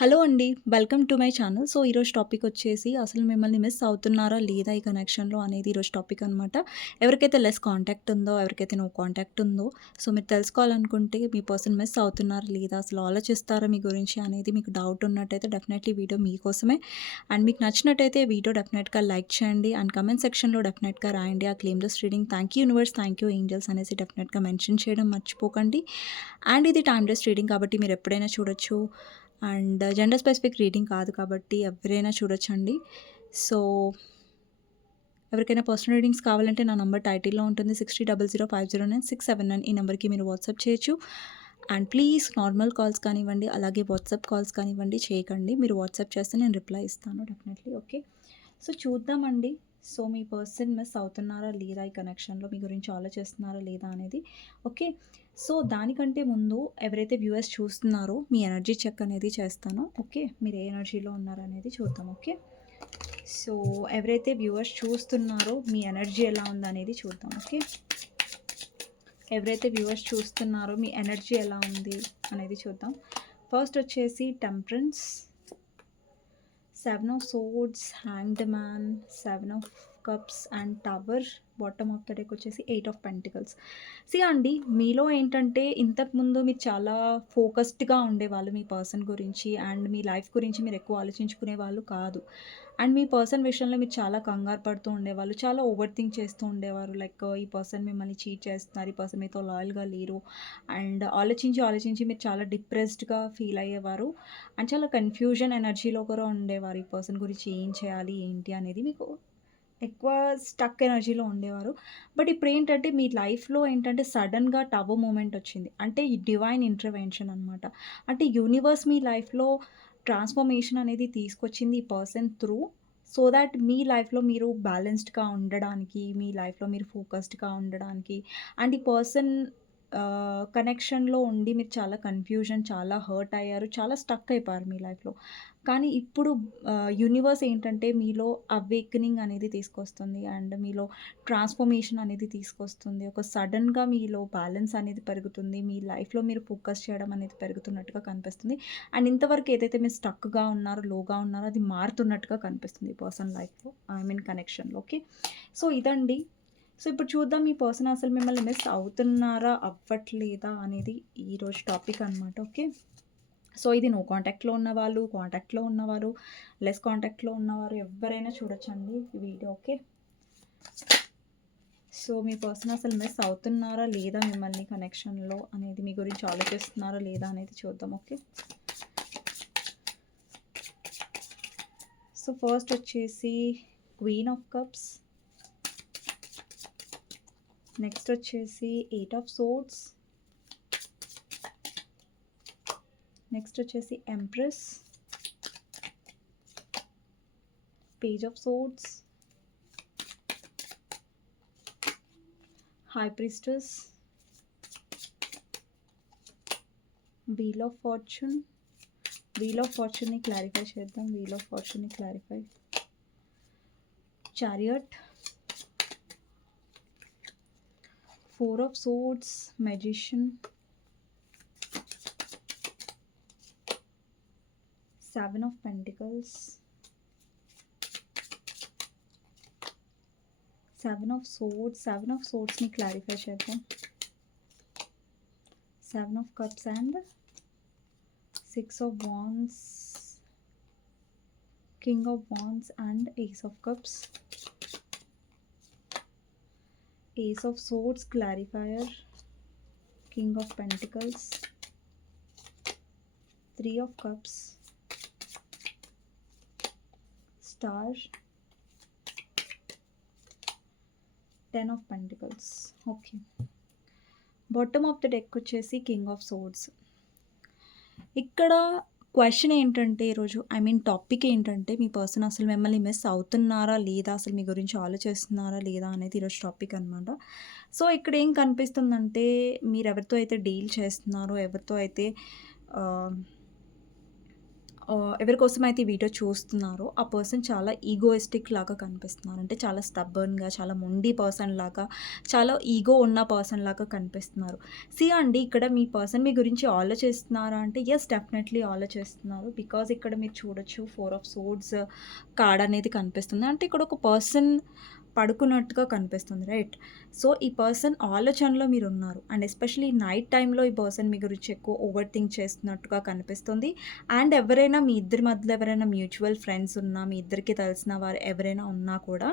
Hello అండి. Welcome to my channel. So, ఈరోజు topic వచ్చేసి అసలు మిమ్మల్ని మిస్ అవుతున్నారా లేదా ఈ కనెక్షన్‌లో అనేది ఈరోజు టాపిక్ అనమాట. ఎవరికైతే లెస్ కాంటాక్ట్ ఉందో, ఎవరికైతే నో కాంటాక్ట్ ఉందో, సో, మీరు తెలుసుకోవాలనుకుంటే మీ పర్సన్ మిస్ అవుతున్నారా లేదా, అసలు ఆలోచిస్తారా మీ గురించి అనేది మీకు డౌట్ ఉన్నట్టయితే డెఫినెట్లీ వీడియో మీకోసమే. అండ్ మీకు నచ్చినట్టయితే వీడియో డెఫినెట్‌గా లైక్ చేయండి అండ్ కామెంట్ సెక్షన్‌లో డెఫినెట్‌గా రాయండి. ఆ క్లెయిమ్‌లెస్ reading thank you universe, thank you angels అనేసి డెఫినెట్‌గా మెన్షన్ చేయడం మర్చిపోకండి. అండ్ ఇది టైమ్‌లెస్ రీడింగ్ కాబట్టి మీరు ఎప్పుడైనా చూడొచ్చు. అండ్ జెండర్ స్పెసిఫిక్ రీడింగ్ కాదు కాబట్టి ఎవరైనా చూడొచ్చండి. సో, ఎవరికైనా పర్సనల్ రీడింగ్స్ కావాలంటే నా నంబర్ టైటిల్‌లో ఉంటుంది. 6000509679 ఈ నంబర్‌కి మీరు వాట్సాప్ చేయొచ్చు. అండ్ ప్లీజ్ నార్మల్ కాల్స్ కానివ్వండి, అలాగే వాట్సాప్ కాల్స్ కానివ్వండి చేయకండి. మీరు వాట్సాప్ చేస్తే నేను రిప్లై ఇస్తాను డెఫినెట్లీ. ఓకే. సో, చూద్దామండి. సో, మీ పర్సన్ మిస్ అవుతున్నారా లేదా ఈ కనెక్షన్‌లో, మీ గురించి ఆలోచిస్తున్నారా లేదా అనేది. ఓకే. సో, దానికంటే ముందు ఎవరైతే వ్యూవర్స్ చూస్తున్నారో మీ ఎనర్జీ చెక్ అనేది చేస్తాను. ఓకే. మీరు ఏ ఎనర్జీలో ఉన్నారనేది చూద్దాం. ఓకే. సో, ఎవరైతే వ్యూవర్స్ చూస్తున్నారో మీ ఎనర్జీ ఎలా ఉందనేది చూద్దాం. ఓకే. ఎవరైతే వ్యూవర్స్ చూస్తున్నారో మీ ఎనర్జీ ఎలా ఉంది అనేది చూద్దాం. ఫస్ట్ వచ్చేసి temperance, 7 of swords, hanged man, 7 of cups and tower. Bottom of the deck వచ్చేసి 8 ఆఫ్ పెంటికల్స్. అండి, మీలో ఏంటంటే ఇంతకుముందు మీరు చాలా ఫోకస్డ్‌గా ఉండేవాళ్ళు మీ పర్సన్ గురించి అండ్ మీ లైఫ్ గురించి మీరు ఎక్కువ ఆలోచించుకునే వాళ్ళు కాదు. అండ్ మీ పర్సన్ విషయంలో మీరు చాలా కంగారు పడుతూ ఉండేవాళ్ళు. చాలా ఓవర్ థింక్ చేస్తూ ఉండేవారు. లైక్ ఈ పర్సన్ మిమ్మల్ని చీట్ చేస్తున్నారు. ఈ పర్సన్ మీతో లాయల్‌గా లేరు. అండ్ ఆలోచించి మీరు చాలా డిప్రెస్డ్‌గా ఫీల్ అయ్యేవారు. అండ్ చాలా కన్‌ఫ్యూజన్ ఎనర్జీలో కూడా ఉండేవారు. ఈ పర్సన్ గురించి ఏం చేయాలి, ఏంటి అనేది మీకు ఎక్కువ స్టక్ ఎనర్జీలో ఉండేవారు. బట్ ఇప్పుడేంటంటే మీ లైఫ్‌లో ఏంటంటే సడెన్‌గా టబు మూమెంట్ వచ్చింది. అంటే ఈ డివైన్ ఇంటర్వెన్షన్ అనమాట. అంటే యూనివర్స్ మీ లైఫ్‌లో ట్రాన్స్‌ఫర్మేషన్ అనేది తీసుకొచ్చింది ఈ పర్సన్ త్రూ. సో థాట్ మీ లైఫ్‌లో మీరు బ్యాలెన్స్డ్‌గా ఉండడానికి, మీ లైఫ్‌లో మీరు ఫోకస్డ్‌గా ఉండడానికి అండ్ ఈ పర్సన్ కనెక్షన్‌లో ఉండి మీరు చాలా కన్‌ఫ్యూజన్, చాలా హర్ట్ అయ్యారు. చాలా స్టక్ అయిపోయారు మీ లైఫ్‌లో. కానీ ఇప్పుడు యూనివర్స్ ఏంటంటే మీలో అవేకెనింగ్ అనేది తీసుకొస్తుంది. అండ్ మీలో ట్రాన్స్‌ఫర్మేషన్ అనేది తీసుకొస్తుంది. ఒక సడెన్‌గా మీలో బ్యాలెన్స్ అనేది పెరుగుతుంది. మీ లైఫ్‌లో మీరు ఫోకస్ చేయడం అనేది పెరుగుతున్నట్టుగా కనిపిస్తుంది. అండ్ ఇంతవరకు ఏదైతే మీరు స్టక్‌గా ఉన్నారో, లోగా ఉన్నారో అది మారుతున్నట్టుగా కనిపిస్తుంది ఈ పర్సన్ లైఫ్‌లో. ఐ మీన్ కనెక్షన్‌లో. ఓకే. సో, ఇదండి. సో, ఇప్పుడు చూద్దాం ఈ పర్సన్ అసలు మిమ్మల్ని మిస్ అవుతున్నారా? అవ్వట్లేదా? అనేది ఈరోజు టాపిక్ అనమాట. ఓకే. సో, ఇది నో కాంటాక్ట్‌లో ఉన్నవాళ్ళు, కాంటాక్ట్‌లో ఉన్నవారు, లెస్ కాంటాక్ట్‌లో ఉన్నవారు ఎవ్వరైనా చూడొచ్చండి ఈ వీడియో. ఓకే. సో, మీ పర్సన్ అసలు మిస్ అవుతున్నారా లేదా మిమ్మల్ని కనెక్షన్‌లో అనేది, మీ గురించి ఆలోచిస్తున్నారా లేదా అనేది చూద్దాం. ఓకే. సో, ఫస్ట్ వచ్చేసి క్వీన్ ఆఫ్ కప్స్, నెక్స్ట్ వచ్చేసి 8 ఆఫ్ సోర్డ్స్, నెక్స్ట్ వచ్చేసి empress, page of swords, high priestess, wheel of fortune. Wheel of ఫార్చ్యూన్‌ని క్లారిఫై చేద్దాం. వీల్ ఆఫ్ ఫార్చ్యూన్‌ని clarify. Chariot, 4 of swords, magician, 7 of pentacles, 7 of swords. 7 of సోర్డ్స్‌ని clarify చేద్దాం. 7 of cups and 6 of wands, king of wands and ace of cups, ace of swords clarifier, king of pentacles, 3 of cups, star, 10 of pentacles. Okay. Bottom of the deck వచ్చేసి king of swords. ఇక్కడ question ఏంటంటే ఈరోజు topic ఏంటంటే మీ person అసలు మిమ్మల్ని miss అవుతున్నారా లేదా, అసలు మీ గురించి ఆలోచిస్తున్నారా లేదా అనేది ఈరోజు టాపిక్ అనమాట. సో, ఇక్కడ ఏం కనిపిస్తుందంటే మీరు ఎవరితో అయితే డీల్ చేస్తున్నారో, ఎవరితో అయితే ఎవరి కోసమైతే ఈ వీడియో చూస్తున్నారో ఆ పర్సన్ చాలా ఈగోయిస్టిక్ లాగా కనిపిస్తున్నారు. అంటే చాలా స్టబ్బర్న్‌గా, చాలా మొండి పర్సన్ లాగా, చాలా ఈగో ఉన్న పర్సన్ లాగా కనిపిస్తున్నారు. అండి, ఇక్కడ మీ పర్సన్ మీ గురించి ఆలోచిస్తున్నారా అంటే యెస్, డెఫినెట్‌లీ ఆలోచిస్తున్నారు. బికాజ్ ఇక్కడ మీరు చూడొచ్చు 4 ఆఫ్ సోర్డ్స్ కార్డ్ అనేది కనిపిస్తుంది. అంటే ఇక్కడ ఒక పర్సన్ పడుకున్నట్టుగా కనిపిస్తుంది, రైట్? సో, ఈ పర్సన్ ఆలోచనలో మీరున్నారు. అండ్ ఎస్పెషల్లీ నైట్ టైమ్‌లో ఈ పర్సన్ మీ గురించి ఎక్కువ ఓవర్ థింక్ చేస్తున్నట్టుగా కనిపిస్తుంది. అండ్ ఎవరైనా మీ ఇద్దరి మధ్యలో ఎవరైనా మ్యూచువల్ ఫ్రెండ్స్ ఉన్నా, మీ ఇద్దరికి తెలిసిన వారు ఎవరైనా ఉన్నా కూడా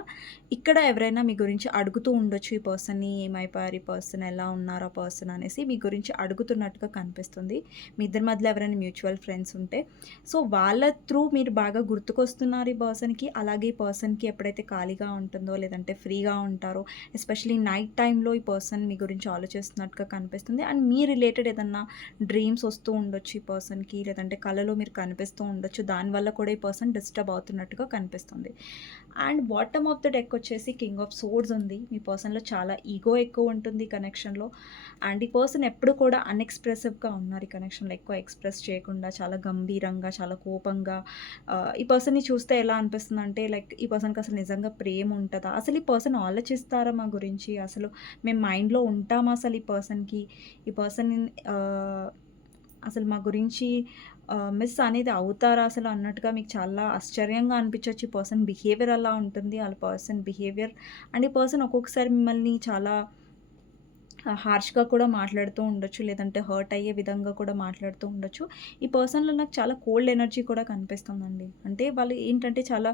ఇక్కడ ఎవరైనా మీ గురించి అడుగుతూ ఉండొచ్చు ఈ పర్సన్‌ని, ఏమైపోయారు ఈ పర్సన్, ఎలా ఉన్నారు ఆ పర్సన్ అనేసి మీ గురించి అడుగుతున్నట్టుగా కనిపిస్తుంది. మీ ఇద్దరి మధ్యలో ఎవరైనా మ్యూచువల్ ఫ్రెండ్స్ ఉంటే. సో, వాళ్ళ త్రూ మీరు బాగా గుర్తుకొస్తున్నారు ఈ పర్సన్‌కి. అలాగే ఈ పర్సన్‌కి ఎప్పుడైతే ఖాళీగా ఉంటుందో లేదంటే ఫ్రీగా ఉంటారో, ఎస్పెషల్లీ నైట్ టైమ్‌లో ఈ పర్సన్ మీ గురించి ఆలోచిస్తున్నట్టుగా కనిపిస్తుంది. అండ్ మీ రిలేటెడ్ ఏదన్నా డ్రీమ్స్ వస్తూ ఉండొచ్చు ఈ పర్సన్‌కి, లేదంటే కలలో మీరు కనిపిస్తూ ఉండొచ్చు. దానివల్ల కూడా ఈ పర్సన్ డిస్టర్బ్ అవుతున్నట్టుగా కనిపిస్తుంది. And bottom of the deck వచ్చేసి కింగ్ ఆఫ్ సోర్డ్స్ ఉంది. మీ పర్సన్‌లో చాలా ఈగో ఎక్కువ ఉంటుంది ఈ కనెక్షన్‌లో. అండ్ ఈ పర్సన్ ఎప్పుడు కూడా అన్‌ఎక్స్‌ప్రెసివ్‌గా ఉన్నారు ఈ కనెక్షన్‌లో. ఎక్కువ ఎక్స్‌ప్రెస్ చేయకుండా చాలా గంభీరంగా, చాలా కోపంగా ఈ పర్సన్‌ని చూస్తే ఎలా అనిపిస్తుందంటే లైక్ ఈ పర్సన్‌కి అసలు నిజంగా ప్రేమ ఉంటదా? అసలు ఈ పర్సన్ ఆలోచిస్తారా మా గురించి? అసలు మేము మైండ్‌లో ఉంటామా అసలు ఈ పర్సన్‌కి? ఈ పర్సన్ ఆహ్, అసలు మా గురించి మిస్ అనేది అవుతారా అసలు అన్నట్టుగా మీకు చాలా ఆశ్చర్యంగా అనిపించొచ్చు. ఈ పర్సన్ బిహేవియర్ అలా ఉంటుంది. ఆళ్ళ పర్సన్ బిహేవియర్. అండ్ ఈ పర్సన్ ఒక్కొక్కసారి మిమ్మల్ని చాలా హార్ష్‌గా కూడా మాట్లాడుతూ ఉండొచ్చు. లేదంటే హర్ట్ అయ్యే విధంగా కూడా మాట్లాడుతూ ఉండొచ్చు. ఈ పర్సన్‌లో నాకు చాలా కోల్డ్ ఎనర్జీ కూడా కనిపిస్తుందండి. అంటే వాళ్ళు ఏంటంటే చాలా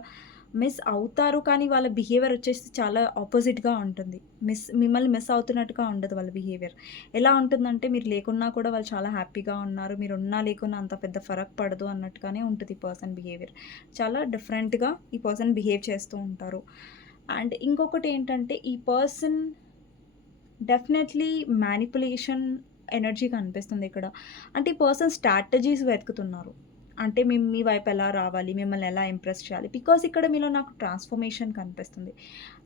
మిస్ అవుతారు, కానీ వాళ్ళ బిహేవియర్ వచ్చేసి చాలా ఆపోజిట్‌గా ఉంటుంది. మిమ్మల్ని మిస్ అవుతున్నట్టుగా ఉండదు వాళ్ళ బిహేవియర్. ఎలా ఉంటుందంటే మీరు లేకున్నా కూడా వాళ్ళు చాలా హ్యాపీగా ఉన్నారు. మీరున్నా లేకున్నా అంత పెద్ద ఫరక్ పడదు అన్నట్టుగానే ఉంటది ఈ పర్సన్ బిహేవియర్. చాలా డిఫరెంట్‌గా ఈ పర్సన్ బిహేవ్ చేస్తూ ఉంటారు. అండ్ ఇంకొకటి ఏంటంటే ఈ పర్సన్ డెఫినెట్‌లీ మ్యానిపులేషన్ ఎనర్జీ కనిపిస్తుంది ఇక్కడ. అంటే ఈ పర్సన్ స్ట్రాటజీస్ వెతుకుతున్నారు. అంటే మీ వైపు ఎలా రావాలి? మిమ్మల్ని ఎలా ఇంప్రెస్ చేయాలి? బికాజ్ ఇక్కడ మీలో నాకు ట్రాన్స్‌ఫర్మేషన్ కనిపిస్తుంది.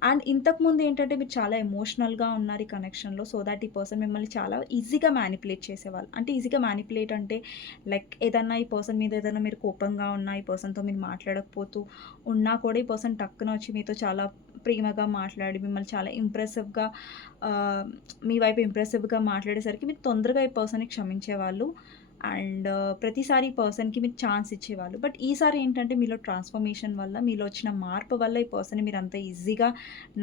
అండ్ ఇంతకుముందు ఏంటంటే మీరు చాలా ఎమోషనల్‌గా ఉన్నారు ఈ కనెక్షన్‌లో. సో థాట్ ఈ పర్సన్ మిమ్మల్ని చాలా ఈజీగా మ్యానిపులేట్ చేసేవాళ్ళు. అంటే ఈజీగా మ్యానిపులేట్ అంటే లైక్ ఏదన్నా ఈ పర్సన్ మీద ఏదైనా మీరు కోపంగా ఉన్నా, ఈ పర్సన్‌తో మీరు మాట్లాడకపోతూ ఉన్నా కూడా ఈ పర్సన్ టక్కున వచ్చి మీతో చాలా ప్రేమగా మాట్లాడి మిమ్మల్ని చాలా ఇంప్రెసివ్‌గా ఆహ్, మీ వైపు ఇంప్రెసివ్‌గా మాట్లాడేసరికి మీరు తొందరగా ఈ పర్సన్‌ని క్షమించేవాళ్ళు. అండ్ ప్రతిసారి ఈ పర్సన్‌కి మీరు ఛాన్స్ ఇచ్చేవాళ్ళు. బట్ ఈసారి ఏంటంటే మీలో ట్రాన్స్‌ఫర్మేషన్ వల్ల, మీలో వచ్చిన మార్పు వల్ల ఈ పర్సన్‌ని మీరు అంత ఈజీగా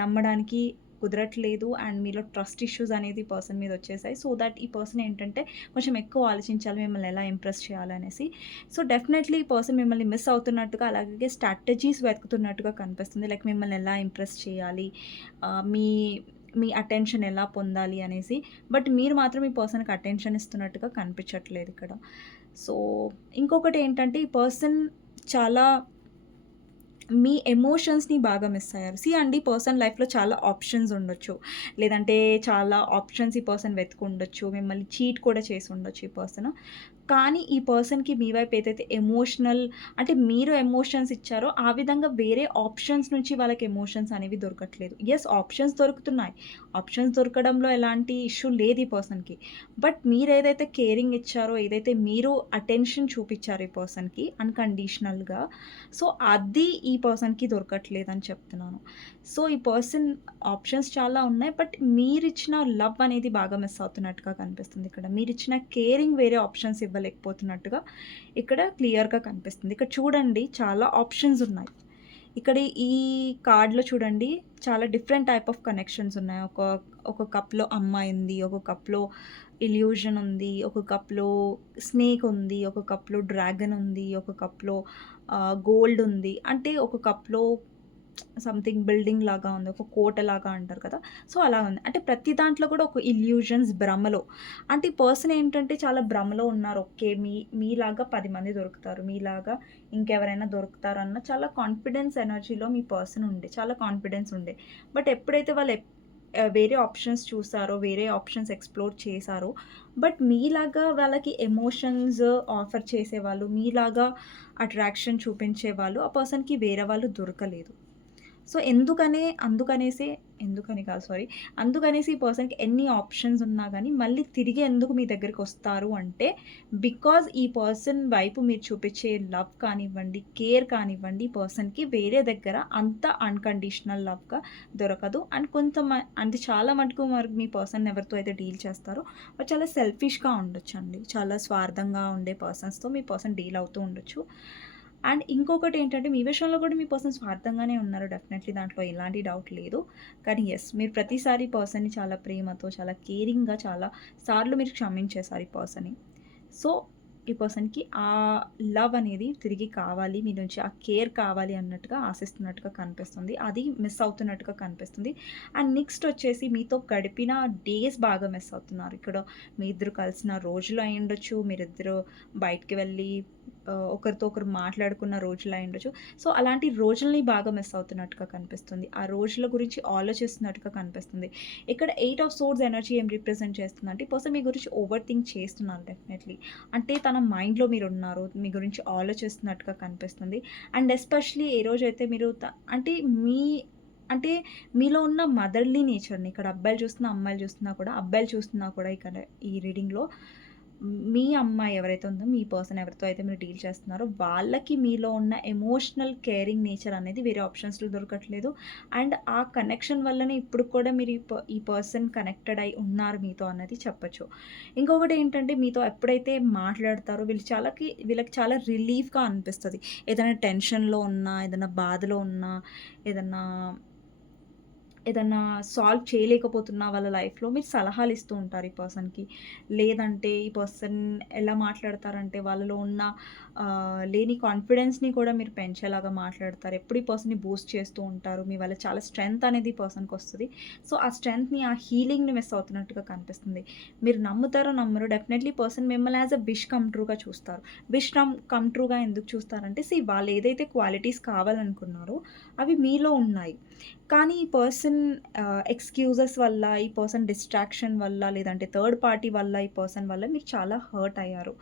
నమ్మడానికి కుదరట్లేదు. అండ్ మీలో ట్రస్ట్ ఇష్యూస్ అనేది ఈ పర్సన్ మీద వచ్చేసాయి. సో దట్ ఈ పర్సన్ ఏంటంటే కొంచెం ఎక్కువ ఆలోచించాలి మిమ్మల్ని ఎలా ఇంప్రెస్ చేయాలనేసి. సో డెఫినెట్‌లీ ఈ పర్సన్ మిమ్మల్ని మిస్ అవుతున్నట్టుగా, అలాగే స్ట్రాటజీస్ వెతుకుతున్నట్టుగా కనిపిస్తుంది. లైక్ మిమ్మల్ని ఎలా ఇంప్రెస్ చేయాలి, మీ మీ అటెన్షన్ ఎలా పొందాలి అనేసి. బట్ మీరు మాత్రం ఈ పర్సన్‌కి అటెన్షన్ ఇస్తున్నట్టుగా కనిపించట్లేదు ఇక్కడ. సో ఇంకొకటి ఏంటంటే ఈ పర్సన్ చాలా మీ ఎమోషన్స్‌ని బాగా మిస్ అయ్యారు. అండి, పర్సన్ లైఫ్‌లో చాలా ఆప్షన్స్ ఉండొచ్చు. లేదంటే చాలా ఆప్షన్స్ ఈ పర్సన్ వెతుకుండొచ్చు. మిమ్మల్ని చీట్ కూడా చేసి ఉండొచ్చు ఈ పర్సన్. కానీ ఈ పర్సన్‌కి మీ వైపు ఏదైతే ఎమోషనల్, అంటే మీరు ఎమోషన్స్ ఇచ్చారో ఆ విధంగా వేరే ఆప్షన్స్ నుంచి వాళ్ళకి ఎమోషన్స్ అనేవి దొరకట్లేదు. యెస్, ఆప్షన్స్ దొరుకుతున్నాయి. ఆప్షన్స్ దొరకడంలో ఎలాంటి ఇష్యూ లేదు ఈ పర్సన్‌కి. బట్ మీరేదైతే కేరింగ్ ఇచ్చారో, ఏదైతే మీరు అటెన్షన్ చూపిచ్చారో ఈ పర్సన్‌కి అన్‌కండీషనల్‌గా, సో అది ఈ పర్సన్‌కి దొరకట్లేదని చెప్తున్నాను. సో ఈ పర్సన్ ఆప్షన్స్ చాలా ఉన్నాయి. బట్ మీరిచ్చిన లవ్ అనేది బాగా మిస్ అవుతున్నట్టుగా కనిపిస్తుంది ఇక్కడ. మీరిచ్చిన కేరింగ్ వేరే ఆప్షన్స్ ఇవ్వలేకపోతున్నట్టుగా ఇక్కడ క్లియర్‌గా కనిపిస్తుంది. ఇక్కడ చూడండి చాలా ఆప్షన్స్ ఉన్నాయి. ఇక్కడ ఈ కార్డ్‌లో చూడండి చాలా డిఫరెంట్ టైప్ ఆఫ్ కనెక్షన్స్ ఉన్నాయి. ఒక కప్‌లో అమ్మాయి ఉంది. ఒక కప్‌లో ఇల్యూషన్ ఉంది. ఒక కప్‌లో స్నేక్ ఉంది. ఒక కప్‌లో డ్రాగన్ ఉంది. ఒక కప్‌లో గోల్డ్ ఉంది. అంటే ఒక కప్‌లో సంథింగ్ బిల్డింగ్ లాగా ఉంది. ఒక కోటలాగా అంటారు కదా! సో, అలా ఉంది. అంటే ప్రతి దాంట్లో కూడా ఒక ఇల్యూషన్స్ భ్రమలో. అంటే ఈ పర్సన్ ఏంటంటే చాలా భ్రమలో ఉన్నారు. ఓకే. మీలాగా 10 మంది దొరుకుతారు. మీలాగా ఇంకెవరైనా దొరుకుతారన్న చాలా కాన్ఫిడెన్స్ ఎనర్జీలో మీ పర్సన్ ఉండే. చాలా కాన్ఫిడెన్స్ ఉండే. బట్ ఎప్పుడైతే వాళ్ళు వేరే ఆప్షన్స్ చూసారో, వేరే ఆప్షన్స్ ఎక్స్‌ప్లోర్ చేసారో, బట్ మీలాగా వాళ్ళకి ఎమోషన్స్ ఆఫర్ చేసేవాళ్ళు, మీలాగా అట్రాక్షన్ చూపించేవాళ్ళు ఆ పర్సన్‌కి వేరే వాళ్ళు దొరకలేదు. సో, ఎందుకని కాదు సారీ. అందుకనేసి ఈ పర్సన్‌కి ఎన్ని ఆప్షన్స్ ఉన్నా గానీ, మళ్ళీ తిరిగి ఎందుకు మీ దగ్గరికొస్తారు అంటే, బికాజ్ ఈ పర్సన్ వైపు మీరు చూపిచ్చే లవ్ కానివ్వండి, కేర్ కానివ్వండి, ఈ పర్సన్‌కి వేరే దగ్గర అంత అన్‌కండిషనల్ లవ్‌గా దొరకదు. అండ్ అంటే చాలా మటుకు మరి మీ పర్సన్ ఎవరితో అయితే డీల్ చేస్తారో, వాళ్ళు చాలా సెల్ఫిష్‌గా ఉండొచ్చండి. చాలా స్వార్థంగా ఉండే పర్సన్స్‌తో మీ పర్సన్ డీల్ అవుతూ ఉండొచ్చు. అండ్ ఇంకొకటేంటంటే, మీ విషయంలో కూడా మీ పర్సన్ స్వార్థంగానే ఉన్నారు. డెఫినెట్‌లీ దాంట్లో ఎలాంటి డౌట్ లేదు. కానీ యెస్, మీరు ప్రతిసారి పర్సన్‌ని చాలా ప్రేమతో, చాలా కేరింగ్‌గా చాలా సార్లు మీరు క్షమించేసారు ఈ పర్సన్‌ని. సో, ఈ పర్సన్‌కి ఆ లవ్ అనేది తిరిగి కావాలి. మీ నుంచి ఆ కేర్ కావాలి అన్నట్టుగా ఆశిస్తున్నట్టుగా కనిపిస్తుంది. అది మిస్ అవుతున్నట్టుగా కనిపిస్తుంది. అండ్ నెక్స్ట్ వచ్చేసి మీతో గడిపిన డేస్ బాగా మిస్ అవుతున్నారు. ఇక్కడ మీ ఇద్దరు కలిసిన రోజులు అయ్యుండొచ్చు. మీరిద్దరు బయటికి వెళ్ళి ఒకరితో ఒకరు మాట్లాడుకున్న రోజులు అయ్యుండొచ్చు. సో, అలాంటి రోజుల్ని బాగా మిస్ అవుతున్నట్టుగా కనిపిస్తుంది. ఆ రోజుల గురించి ఆలోచిస్తున్నట్టుగా కనిపిస్తుంది. ఇక్కడ 8 ఆఫ్ సోర్డ్స్ ఎనర్జీ ఏం రిప్రజెంట్ చేస్తుందంటే, ఈ పర్సన్ మీ గురించి ఓవర్ థింక్ చేస్తున్నారు డెఫినెట్‌లీ. అంటే తన మైండ్‌లో మీరున్నారు. మీ గురించి ఆలోచిస్తున్నట్టుగా కనిపిస్తుంది. అండ్ ఎస్పెషల్లీ ఏ రోజైతే మీరు అంటే మీ అంటే మీలో ఉన్న మదర్‌లీ నేచర్‌ని ఇక్కడ అబ్బాయిలు చూస్తున్నా, అమ్మాయిలు చూస్తున్నా కూడా అబ్బాయిలు చూస్తున్నా కూడా ఇక్కడ ఈ రీడింగ్‌లో మీ అమ్మాయి ఎవరైతే ఉందో, మీ పర్సన్ ఎవరితో అయితే మీరు డీల్ చేస్తున్నారో, వాళ్ళకి మీలో ఉన్న ఎమోషనల్ కేరింగ్ నేచర్ అనేది వేరే ఆప్షన్స్‌లో దొరకట్లేదు. అండ్ ఆ కనెక్షన్ వల్లనే ఇప్పుడు కూడా మీరు ఈ పర్సన్ కనెక్టెడ్ అయి ఉన్నారు మీతో అన్నది చెప్పొచ్చు. ఇంకొకటేంటంటే, మీతో ఎప్పుడైతే మాట్లాడతారో వీళ్ళకి చాలా రిలీఫ్‌గా అనిపిస్తది. ఏదైనా టెన్షన్‌లో ఉన్నా, ఏదైనా బాధలో ఉన్నా, ఏదన్నా ఏదన్నా సాల్వ్ చేయలేకపోతున్నా వాళ్ళ లైఫ్‌లో మీరు సలహాలిస్తూ ఉంటారు ఈ పర్సన్‌కి. లేదంటే ఈ పర్సన్ ఎలా మాట్లాడతారంటే వాళ్ళలో ఉన్న లేని కాన్ఫిడెన్స్‌ని కూడా మీరు పెంచేలాగా మాట్లాడతారు. ఎప్పుడు ఈ పర్సన్‌ని బూస్ట్ చేస్తూ ఉంటారు. మీ వల్ల చాలా స్ట్రెంత్ అనేది ఈ పర్సన్‌కొస్తది. సో, ఆ స్ట్రెంత్‌ని, ఆ హీలింగ్‌ని మిస్ అవుతున్నట్టుగా కనిపిస్తుంది. మీరు నమ్ముతారో నమ్మరో డెఫినెట్‌లీ ఈ పర్సన్ మిమ్మల్ని యాస్ ఎ విష్ కమ్ ట్రూగా చూస్తారు. కమ్ ట్రూగా ఎందుకు చూస్తారంటే వాళ్ళు ఏదైతే క్వాలిటీస్ కావాలనుకున్నారో అవి మీలో ఉన్నాయి. కానీ ఈ పర్సన్ ఎక్స్‌క్యూజెస్ వల్ల, ఈ పర్సన్ డిస్ట్రాక్షన్ వల్ల, లేదంటే థర్డ్ పార్టీ వల్ల, ఈ పర్సన్ వల్ల మీరు చాలా హర్ట్ అయ్యారు.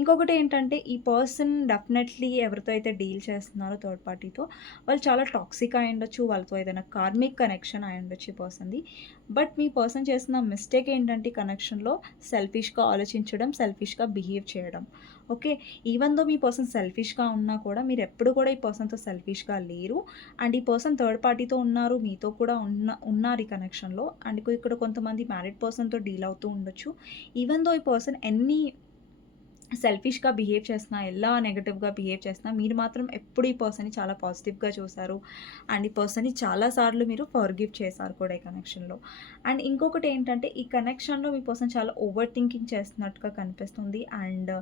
ఇంకొకటేంటంటే ఈ పర్సన్ డెఫినెట్‌లీ ఎవరితో అయితే డీల్ చేస్తున్నారో థర్డ్ పార్టీతో, వాళ్ళు చాలా టాక్సిక్ అయ్యుండొచ్చు. వాళ్ళతో ఏదైనా కార్మిక్ కనెక్షన్ అయ్యుండొచ్చు ఈ పర్సన్‌ది. బట్ మీ పర్సన్ చేసిన మిస్టేక్ ఏంటంటే ఈ కనెక్షన్‌లో సెల్ఫిష్‌గా ఆలోచించడం, సెల్ఫిష్‌గా బిహేవ్ చేయడం. ఓకే. ఈవెన్ దో మీ పర్సన్ సెల్ఫిష్‌గా ఉన్నా కూడా మీరెప్పుడు కూడా ఈ పర్సన్‌తో సెల్ఫిష్‌గా లేరు. అండ్ ఈ పర్సన్ థర్డ్ పార్టీతో ఉన్నారు. మీతో కూడా ఉన్నారు ఈ కనెక్షన్‌లో. అండ్ ఇక్కడ కొంతమంది మ్యారీడ్ పర్సన్‌తో డీల్ అవుతూ ఉండొచ్చు. ఈవెన్ దో ఈ పర్సన్ ఎన్ని సెల్ఫిష్‌గా బిహేవ్ చేసినా, ఎలా నెగెటివ్‌గా బిహేవ్ చేసినా, మీరు మాత్రం ఎప్పుడు ఈ పర్సన్‌ని చాలా పాజిటివ్‌గా చూసారు. అండ్ ఈ పర్సన్‌ని చాలా సార్లు మీరు ఫర్‌గివ్ చేశారు కూడా ఈ కనెక్షన్‌లో. అండ్ ఇంకొకటేంటంటే, ఈ కనెక్షన్‌లో మీ పర్సన్ చాలా ఓవర్ థింకింగ్ చేస్తున్నట్టుగా కనిపిస్తుంది. అండ్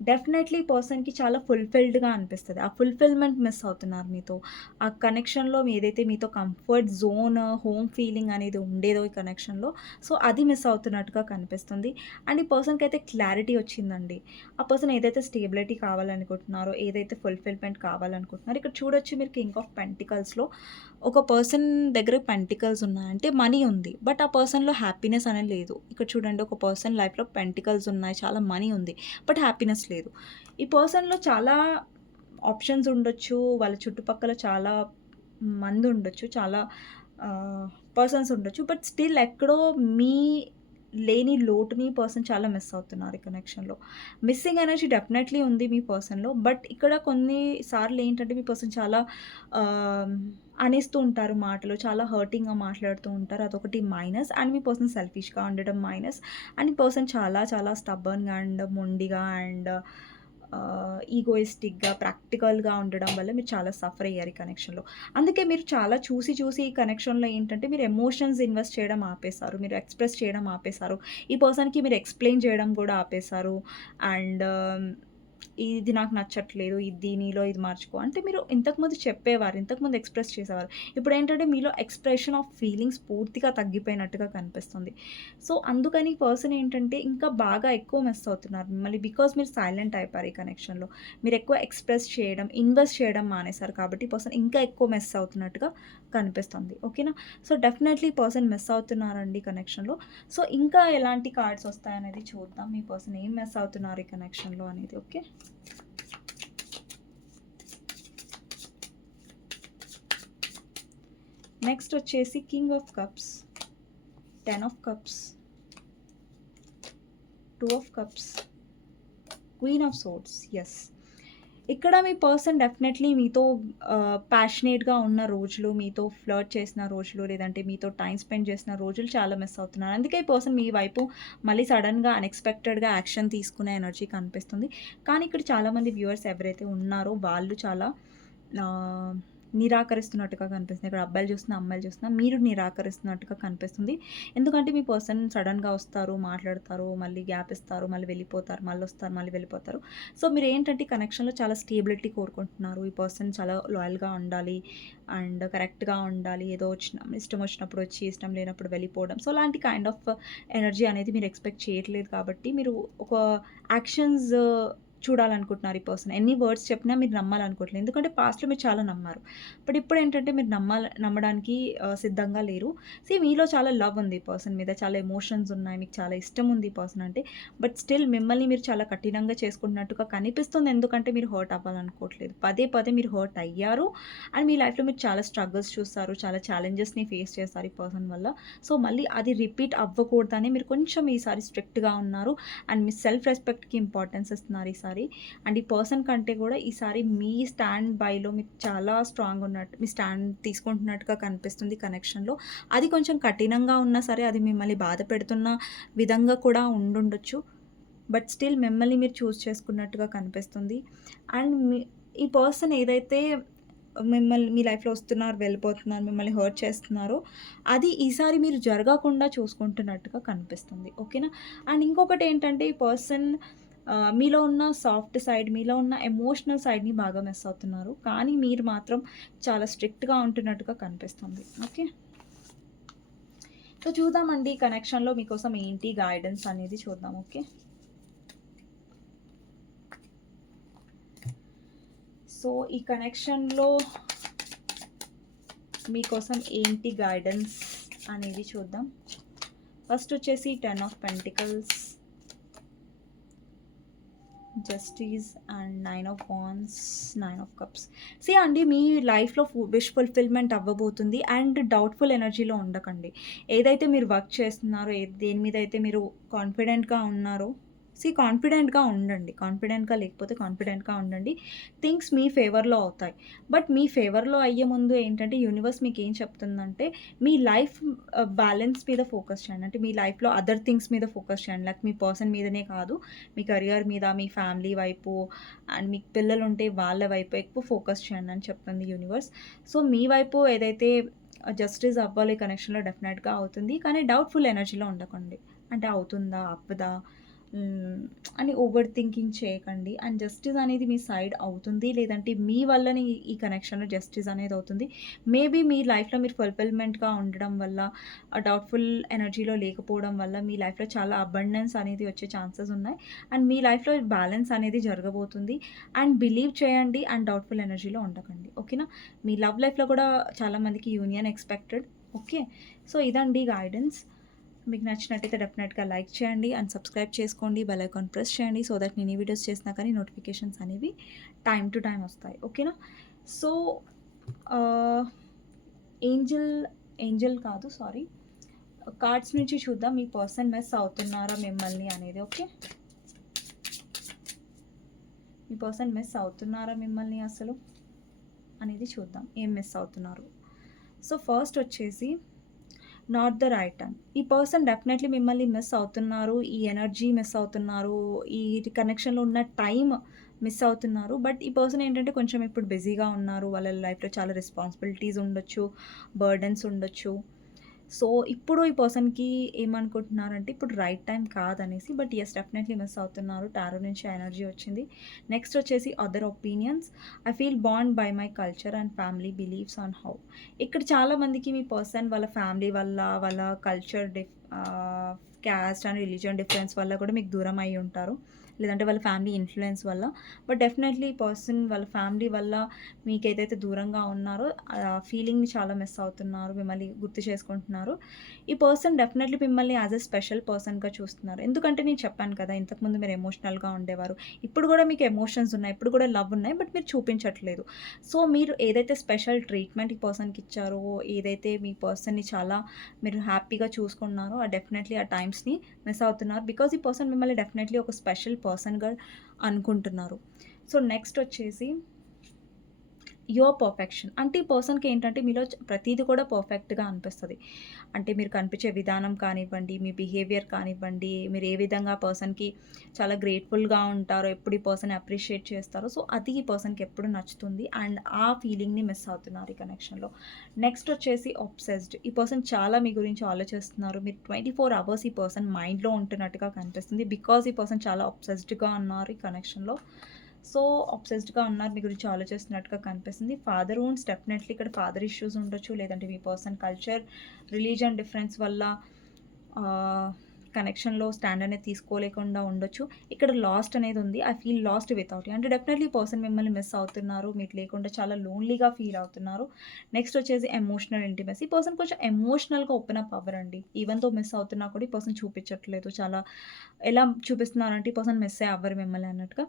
డెఫినెట్‌లీ పర్సన్‌కి చాలా ఫుల్‌ఫిల్డ్‌గా అనిపిస్తది. ఆ ఫుల్‌ఫిల్‌మెంట్ మిస్ అవుతున్నారు మీతో. ఆ కనెక్షన్‌లో ఏదైతే మీతో కంఫర్ట్ జోన్, హోమ్ ఫీలింగ్ అనేది ఉండేదో ఈ కనెక్షన్‌లో, సో, అది మిస్ అవుతున్నట్టుగా కనిపిస్తుంది. అండ్ ఈ పర్సన్‌కైతే క్లారిటీ వచ్చిందండి. ఆ పర్సన్ ఏదైతే స్టేబిలిటీ కావాలనుకుంటున్నారో, ఏదైతే ఫుల్‌ఫిల్‌మెంట్ కావాలనుకుంటున్నారో, ఇక్కడ చూడొచ్చు మీరు కింగ్ ఆఫ్ పెంటికల్స్‌లో ఒక పర్సన్ దగ్గర పెంటికల్స్ ఉన్నాయంటే మనీ ఉంది. బట్ ఆ పర్సన్‌లో హ్యాపీనెస్ అనేది లేదు. ఇక్కడ చూడండి ఒక పర్సన్ లైఫ్‌లో పెంటికల్స్ ఉన్నాయి. చాలా మనీ ఉంది. బట్ హ్యాపీనెస్ లేదు. ఈ పర్సన్‌లో చాలా ఆప్షన్స్ ఉండొచ్చు. వాళ్ళ చుట్టుపక్కల చాలా మందుండొచ్చు. చాలా పర్సన్స్ ఉండొచ్చు. బట్ స్టిల్ ఎక్కడో మీ లేని లోటుని పర్సన్ చాలా మిస్ అవుతున్నారు ఈ కనెక్షన్‌లో. మిస్సింగ్ ఎనర్జీ డెఫినెట్‌లీ ఉంది మీ పర్సన్‌లో. బట్ ఇక్కడ కొన్ని సార్లు ఏంటంటే మీ పర్సన్ చాలా ఆహ్, అనేస్తూ ఉంటారు మాటలు. చాలా హర్టింగ్‌గా మాట్లాడుతూ ఉంటారు. అదొకటి మైనస్. అండ్ మీ పర్సన్ సెల్ఫిష్‌గా ఉండడం మైనస్. అండ్ ఈ పర్సన్ చాలా చాలా స్టబర్న్‌గా అండ్ మొండిగా అండ్ ఈగోయిస్టిక్‌గా, ప్రాక్టికల్‌గా ఉండడం వల్ల మీరు చాలా సఫర్ అయ్యారు ఈ కనెక్షన్‌లో. అందుకే మీరు చాలా చూసి చూసి ఈ కనెక్షన్‌లో ఏంటంటే మీరు ఎమోషన్స్ ఇన్వెస్ట్ చేయడం ఆపేసారు. మీరు ఎక్స్‌ప్రెస్ చేయడం ఆపేసారు. ఈ పర్సన్‌కి మీరు ఎక్స్‌ప్లెయిన్ చేయడం కూడా ఆపేసారు. అండ్ ఇది నాకు నచ్చట్లేదు. నీలో ఇది మార్చుకో అంటే మీరు ఇంతకుముందు చెప్పేవారు. ఇంతకుముందు ఎక్స్‌ప్రెస్ చేసేవారు. ఇప్పుడేంటంటే మీలో ఎక్స్‌ప్రెషన్ ఆఫ్ ఫీలింగ్స్ పూర్తిగా తగ్గిపోయినట్టుగా కనిపిస్తుంది. సో, అందుకని ఈ పర్సన్ ఏంటంటే ఇంకా బాగా ఎక్కువ మిస్ అవుతున్నారు మిమ్మల్ని. బికాజ్ మీరు సైలెంట్ అయిపోయారు ఈ కనెక్షన్‌లో. మీరెక్కువ ఎక్స్‌ప్రెస్ చేయడం, ఇన్వెస్ట్ చేయడం మానేశారు కాబట్టి ఈ పర్సన్ ఇంకా ఎక్కువ మిస్ అవుతున్నట్టుగా కనిపిస్తుంది. ఓకేనా? సో, డెఫినెట్‌లీ ఈ పర్సన్ మిస్ అవుతున్నారండి కనెక్షన్‌లో. సో, ఇంకా ఎలాంటి కార్డ్స్ వస్తాయనేది చూద్దాం. మీ పర్సన్ ఏం మిస్ అవుతున్నారు ఈ కనెక్షన్‌లో అనేది. ఓకే. నెక్స్ట్ వచ్చేసి king of cups, 10 of cups, 2 of cups, queen of swords. Yes, ఇక్కడ మీ పర్సన్ డెఫినెట్లీ మీతో ప్యాషనేట్గా ఉన్న రోజులు, మీతో ఫ్లర్ట్ చేసిన రోజులు, లేదంటే మీతో టైం స్పెండ్ చేసిన రోజులు చాలా మిస్ అవుతున్నారు. అందుకే ఈ పర్సన్ మీ వైపు మళ్ళీ సడన్గా అన్ఎక్స్పెక్టెడ్గా యాక్షన్ తీసుకునే ఎనర్జీ కనిపిస్తుంది. కానీ ఇక్కడ చాలామంది వ్యూవర్స్ ఎవరైతే ఉన్నారో వాళ్ళు చాలా నిరాకరిస్తున్నట్టుగా కనిపిస్తుంది. ఇక్కడ అబ్బాయిలు చూస్తున్నా, అమ్మాయిలు చూస్తున్నా మీరు నిరాకరిస్తున్నట్టుగా కనిపిస్తుంది. ఎందుకంటే మీ పర్సన్ సడన్గా వస్తారు, మాట్లాడతారు, మళ్ళీ గ్యాప్ ఇస్తారు, మళ్ళీ వెళ్ళిపోతారు, మళ్ళీ వస్తారు, మళ్ళీ వెళ్ళిపోతారు. సో మీరు ఏంటంటే ఈ కనెక్షన్లో చాలా స్టేబిలిటీ కోరుకుంటున్నారు. ఈ పర్సన్ చాలా లాయల్గా ఉండాలి అండ్ కరెక్ట్గా ఉండాలి. ఏదో ఇష్టం వచ్చినప్పుడు వచ్చి, ఇష్టం లేనప్పుడు వెళ్ళిపోవడం. సో అలాంటి కైండ్ ఆఫ్ ఎనర్జీ అనేది మీరు ఎక్స్పెక్ట్ చేయట్లేదు. కాబట్టి మీరు ఒక యాక్షన్స్ చూడాలనుకుంటున్నారు. ఈ పర్సన్ ఎన్ని వర్డ్స్ చెప్పినా మీరు నమ్మాలనుకోవట్లేదు. ఎందుకంటే పాస్ట్‌లో మీరు చాలా నమ్మారు. బట్ ఇప్పుడు ఏంటంటే మీరు నమ్మడానికి సిద్ధంగా లేరు. మీలో చాలా లవ్ ఉంది ఈ పర్సన్ మీద. చాలా ఎమోషన్స్ ఉన్నాయి. మీకు చాలా ఇష్టం ఉంది ఈ పర్సన్ అంటే. బట్ స్టిల్ మిమ్మల్ని మీరు చాలా కఠినంగా చేసుకుంటున్నట్టుగా కనిపిస్తుంది. ఎందుకంటే మీరు హర్ట్ అవ్వాలనుకోవట్లేదు. పదే పదే మీరు హర్ట్ అయ్యారు. అండ్ మీ లైఫ్‌లో మీరు చాలా స్ట్రగుల్స్ చూస్తారు. చాలా ఛాలెంజెస్‌ని ఫేస్ చేస్తారు ఈ పర్సన్ వల్ల. సో మళ్ళీ అది రిపీట్ అవ్వకూడదని మీరు కొంచెం ఈసారి స్ట్రిక్ట్‌గా ఉన్నారు. అండ్ మీ సెల్ఫ్ రెస్పెక్ట్‌కి ఇంపార్టెన్స్ ఇస్తున్నారు ఈసారి. అండ్ ఈ పర్సన్ కంటే కూడా ఈసారి మీ స్టాండ్ బైలో మీకు చాలా స్ట్రాంగ్ ఉన్నట్టు, మీ స్టాండ్ తీసుకుంటున్నట్టుగా కనిపిస్తుంది కనెక్షన్లో. అది కొంచెం కఠినంగా ఉన్నా సరే, అది మిమ్మల్ని బాధ పెడుతున్న విధంగా కూడా ఉండుండొచ్చు. బట్ స్టిల్ మిమ్మల్ని మీరు చూస్ చేసుకున్నట్టుగా కనిపిస్తుంది. అండ్ ఈ పర్సన్ ఏదైతే మిమ్మల్ని మీ లైఫ్లో వస్తున్నారు, వెళ్ళిపోతున్నారు, మిమ్మల్ని హర్ట్ చేస్తున్నారో అది ఈసారి మీరు జరగకుండా చూసుకుంటున్నట్టుగా కనిపిస్తుంది. ఓకేనా. అండ్ ఇంకొకటి ఏంటంటే ఈ పర్సన్ మీలో ఉన్న సాఫ్ట్ సైడ్, మీలో ఉన్న ఎమోషనల్ సైడ్ని బాగా మిస్ అవుతున్నారు. కానీ మీరు మాత్రం చాలా స్ట్రిక్ట్గా ఉంటున్నట్టుగా కనిపిస్తుంది. ఓకే. సో చూద్దామండి ఈ కనెక్షన్లో మీకోసం ఏంటి గైడెన్స్ అనేది చూద్దాం. ఓకే. సో ఈ కనెక్షన్లో మీకోసం ఏంటి గైడెన్స్ అనేది చూద్దాం. ఫస్ట్ వచ్చేసి 10 of pentacles, justice and 9 of wands, 9 of cups. అండి మీ లైఫ్లో విష్ ఫుల్ఫిల్మెంట్ అవ్వబోతుంది. అండ్ డౌట్ఫుల్ ఎనర్జీలో ఉండకండి. ఏదైతే మీరు వర్క్ చేస్తున్నారో, దేని మీద అయితే మీరు కాన్ఫిడెంట్గా ఉన్నారో, కాన్ఫిడెంట్గా ఉండండి. కాన్ఫిడెంట్గా లేకపోతే కాన్ఫిడెంట్గా ఉండండి. థింగ్స్ మీ ఫేవర్లో అవుతాయి. బట్ మీ ఫేవర్లో అయ్యే ముందు ఏంటంటే యూనివర్స్ మీకు ఏం చెప్తుందంటే మీ లైఫ్ బ్యాలెన్స్ మీద ఫోకస్ చేయండి. అంటే మీ లైఫ్లో అదర్ థింగ్స్ మీద ఫోకస్ చేయండి. లైక్ మీ పర్సన్ మీదనే కాదు, మీ కెరియర్ మీద, మీ ఫ్యామిలీ వైపు అండ్ మీకు పిల్లలు ఉంటే వాళ్ళ వైపు ఎక్కువ ఫోకస్ చేయండి అని చెప్తుంది యూనివర్స్. సో మీ వైపు ఏదైతే జస్టిస్ అవ్వాలి కనెక్షన్లో డెఫినెట్గా అవుతుంది. కానీ డౌట్ఫుల్ ఎనర్జీలో ఉండకండి. అంటే అవుతుందా, అవ్వదా అని ఓవర్ థింకింగ్ చేయకండి. అండ్ జస్టిస్ అనేది మీ సైడ్ అవుతుంది, లేదంటే మీ వల్లనే ఈ కనెక్షన్లో జస్టిస్ అనేది అవుతుంది. మేబీ మీ లైఫ్లో మీరు ఫుల్ఫిల్మెంట్గా ఉండడం వల్ల, డౌట్ఫుల్ ఎనర్జీలో లేకపోవడం వల్ల మీ లైఫ్లో చాలా అబండెన్స్ అనేది వచ్చే ఛాన్సెస్ ఉన్నాయి. అండ్ మీ లైఫ్లో బ్యాలెన్స్ అనేది జరగబోతుంది. అండ్ బిలీవ్ చేయండి అండ్ డౌట్ఫుల్ ఎనర్జీలో ఉండకండి. ఓకేనా. మీ లవ్ లైఫ్లో కూడా చాలామందికి యూనియన్ ఎక్స్పెక్టెడ్. ఓకే. సో ఇదండి గైడెన్స్. మీకు నచ్చినట్టయితే డెఫినెట్గా లైక్ చేయండి అండ్ సబ్స్క్రైబ్ చేసుకోండి, బెల్ ఐకాన్ ప్రెస్ చేయండి. సో దట్ నేను ఈ వీడియోస్ చేసినా కానీ నోటిఫికేషన్స్ అనేవి టైం టు టైం వస్తాయి. ఓకేనా. సో ఏంజల్ కాదు, సారీ, కార్డ్స్ నుంచి చూద్దాం మీ పర్సన్ మిస్ అవుతున్నారా మిమ్మల్ని అనేది. ఓకే. మీ పర్సన్ మిస్ అవుతున్నారా మిమ్మల్ని అసలు అనేది చూద్దాం. ఏం మిస్ అవుతున్నారు. సో ఫస్ట్ వచ్చేసి నాట్ ద రైట్ టైం. ఈ పర్సన్ డెఫినెట్లీ మిమ్మల్ని మిస్ అవుతున్నారు. ఈ ఎనర్జీ మిస్ అవుతున్నారు. ఈ కనెక్షన్లో ఉన్న టైం మిస్ అవుతున్నారు. బట్ ఈ పర్సన్ ఏంటంటే కొంచెం ఇప్పుడు బిజీగా ఉన్నారు. వాళ్ళ లైఫ్లో చాలా రెస్పాన్సిబిలిటీస్ ఉండొచ్చు, బర్డెన్స్ ఉండొచ్చు. సో ఇప్పుడు ఈ పర్సన్కి ఏమనుకుంటున్నారంటే ఇప్పుడు రైట్ టైం కాదనేసి. బట్ ఎస్, డెఫినెట్లీ మిస్ అవుతున్నారు. టారో నుంచి ఎనర్జీ వచ్చింది. నెక్స్ట్ వచ్చేసి other opinions. I feel bound by my culture and family believes on how. ఇక్కడ చాలామందికి మీ పర్సన్ వాళ్ళ ఫ్యామిలీ వల్ల, వాళ్ళ culture caste and religion difference వల్ల కూడా మీకు దూరం అయి ఉంటారు. లేదంటే వాళ్ళ ఫ్యామిలీ ఇన్‌ఫ్లూయెన్స్ వల్ల. బట్ డెఫినైట్‌లీ ఈ పర్సన్ వాళ్ళ ఫ్యామిలీ వల్ల మీకేదైతే దూరంగా ఉన్నారో ఆ ఫీలింగ్‌ని చాలా మిస్ అవుతున్నారు. మిమ్మల్ని గుర్తు చేసుకుంటున్నారు. ఈ పర్సన్ డెఫినైట్‌లీ మిమ్మల్ని యాస్ ఎ స్పెషల్ పర్సన్‌గా చూస్తున్నారు. ఎందుకంటే నేను చెప్పాను కదా! ఇంతకుముందు మీరు ఎమోషనల్‌గా ఉండేవారు. ఇప్పుడు గూడా మీకు ఎమోషన్స్ ఉన్నాయి. ఇప్పుడు గూడా లవ్ ఉన్నాయి. బట్ మీరు చూపించట్లేదు. సో, మీరు ఏదైతే స్పెషల్ ట్రీట్‌మెంట్ ఈ పర్సన్‌కి ఇచ్చారో, ఏదైతే మీ పర్సన్‌ని చాలా మీరు హ్యాపీగా చూసుకున్నారో, డెఫినైట్‌లీ ఆ టైమ్స్‌ని మిస్ అవుతున్నారు. బికాజ్ ఈ పర్సన్ మిమ్మల్ని డెఫినైట్‌లీ ఒక స్పెషల్ పర్సన్‌గా అనుకుంటున్నారు. సో, నెక్స్ట్ వచ్చేసి యువర్ పర్ఫెక్షన్. అంటే ఈ పర్సన్‌కి ఏంటంటే మీలో ప్రతీది కూడా పర్ఫెక్ట్‌గా అనిపిస్తది. అంటే మీరు కనిపించే విధానం కానివ్వండి, మీ బిహేవియర్ కానివ్వండి, మీరు ఏ విధంగా ఆ పర్సన్‌కి చాలా గ్రేట్‌ఫుల్‌గా ఉంటారో, ఎప్పుడు ఈ పర్సన్‌ని అప్రిషియేట్ చేస్తారో, సో, అది ఈ పర్సన్‌కి ఎప్పుడు నచ్చుతుంది. అండ్ ఆ ఫీలింగ్‌ని మిస్ అవుతున్నారు ఈ కనెక్షన్‌లో. నెక్స్ట్ వచ్చేసి అబ్సెస్డ్. ఈ పర్సన్ చాలా మీ గురించి ఆలోచిస్తున్నారు. మీరు 24 అవర్స్ ఈ పర్సన్ మైండ్‌లో ఉంటున్నట్టుగా కనిపిస్తుంది. బికాజ్ ఈ పర్సన్ చాలా అబ్సెస్డ్‌గా ఉన్నారు ఈ కనెక్షన్‌లో. సో, అబ్సెస్డ్‌గా ఉన్నారు. మీ గురించి ఆలోచిస్తున్నట్టుగా కనిపిస్తుంది. ఫాదర్ వూండ్స్ డెఫినైట్‌లీ ఇక్కడ ఫాదర్ ఇష్యూస్ ఉండొచ్చు. లేదంటే మీ పర్సన్ కల్చర్, రిలీజియన్ డిఫరెన్స్ వల్ల ఆహ్, కనెక్షన్‌లో స్టాండ్ అనేది తీసుకోలేకుండా ఉండొచ్చు. ఇక్కడ లాస్ట్ అనేది ఉంది. I feel last without you. అంటే డెఫినైట్‌లీ ఈ పర్సన్ మిమ్మల్ని మిస్ అవుతున్నారు. మీరు లేకుండా చాలా లోన్‌లీగా ఫీల్ అవుతున్నారు. నెక్స్ట్ వచ్చేసి ఎమోషనల్ ఇంటిమసీ. ఈ పర్సన్ కొంచెం ఎమోషనల్‌గా ఓపెన్ అప్ అవ్వరండి. ఈవెన్ దో మిస్ అవుతున్నా కూడా ఈ పర్సన్ చూపించట్లేదు. చాలా ఎలా చూపిస్తున్నారంటే ఈ పర్సన్ మిస్సే అవ్వరు మిమ్మల్ని అన్నట్టుగా.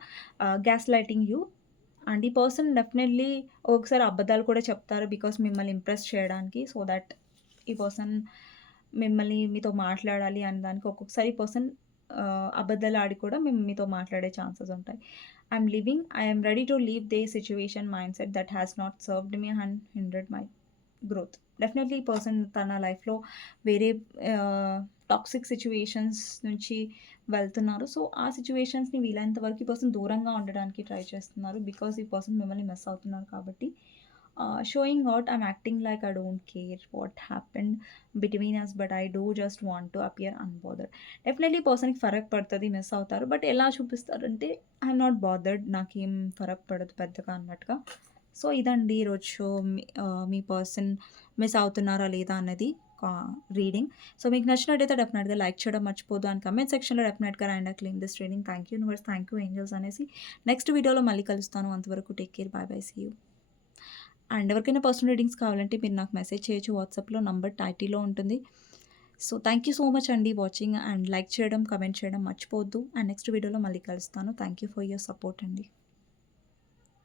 Gas lighting you. అండ్ ఈ పర్సన్ డెఫినెట్‌లీ ఒక్కొక్కసారి అబద్ధాలు కూడా చెప్తారు. బికాస్ మిమ్మల్ని ఇంప్రెస్ చేయడానికి. సో దట్ ఈ పర్సన్ మిమ్మల్ని మీతో మాట్లాడాలి అనే దానికి ఒక్కొక్కసారి ఈ పర్సన్ అబద్ధాలు ఆడి కూడా మీతో మాట్లాడే ఛాన్సెస్ ఉంటాయి. I am ready to leave the situation mindset that has not served me and hindered my growth. Definitely ఈ పర్సన్ తన లైఫ్‌లో వేరే టాక్సిక్ సిట్యుయేషన్స్ నుంచి వెళ్తున్నారు. సో, ఆ సిట్యుయేషన్స్‌ని వీలైనంత వరకు ఈ పర్సన్ దూరంగా ఉండడానికి ట్రై చేస్తున్నారు. బికాజ్ ఈ పర్సన్ మిమ్మల్ని మిస్ అవుతున్నారు కాబట్టి. Showing out I'm acting like I don't care what happened between us but I do just want to appear unbothered. Definitely ఈ పర్సన్‌కి ఫరక్ పడతది. మిస్ అవుతారు. బట్ ఎలా చూపిస్తారంటే ఐయామ్ నాట్ బాదర్డ్. నాకేం ఫరక్ పడదు పెద్దగా అన్నట్టుగా. సో, ఇదండి ఈరోజు షో. మీ పర్సన్ మిస్ అవుతున్నారా లేదా అన్నది కా రీడింగ్. సో, మీకు నచ్చినట్టయితే డెఫినెట్‌గా లైక్ చేయడం మర్చిపోద్దు. అండ్ కామెంట్ సెక్షన్‌లో డెఫినెట్‌గా రాయండి claim this reading. Thank you universe, thank you angels అనేసి. నెక్స్ట్ వీడియోలో మళ్ళీ కలుస్తాను. అంతవరకు take care. Bye bye. See you. And ఎవరికైనా పర్సనల్ రీడింగ్స్ కావాలంటే మీరు నాకు మెసేజ్ చేయొచ్చు. వాట్సాప్‌లో నంబర్ టైటిల్‌లో ఉంటుంది. So, thank you so much అండి వాచింగ్. అండ్ లైక్ చేయడం, కామెంట్ చేయడం మర్చిపోవద్దు. అండ్ నెక్స్ట్ వీడియోలో మళ్ళీ కలుస్తాను. Thank you for your support అండి.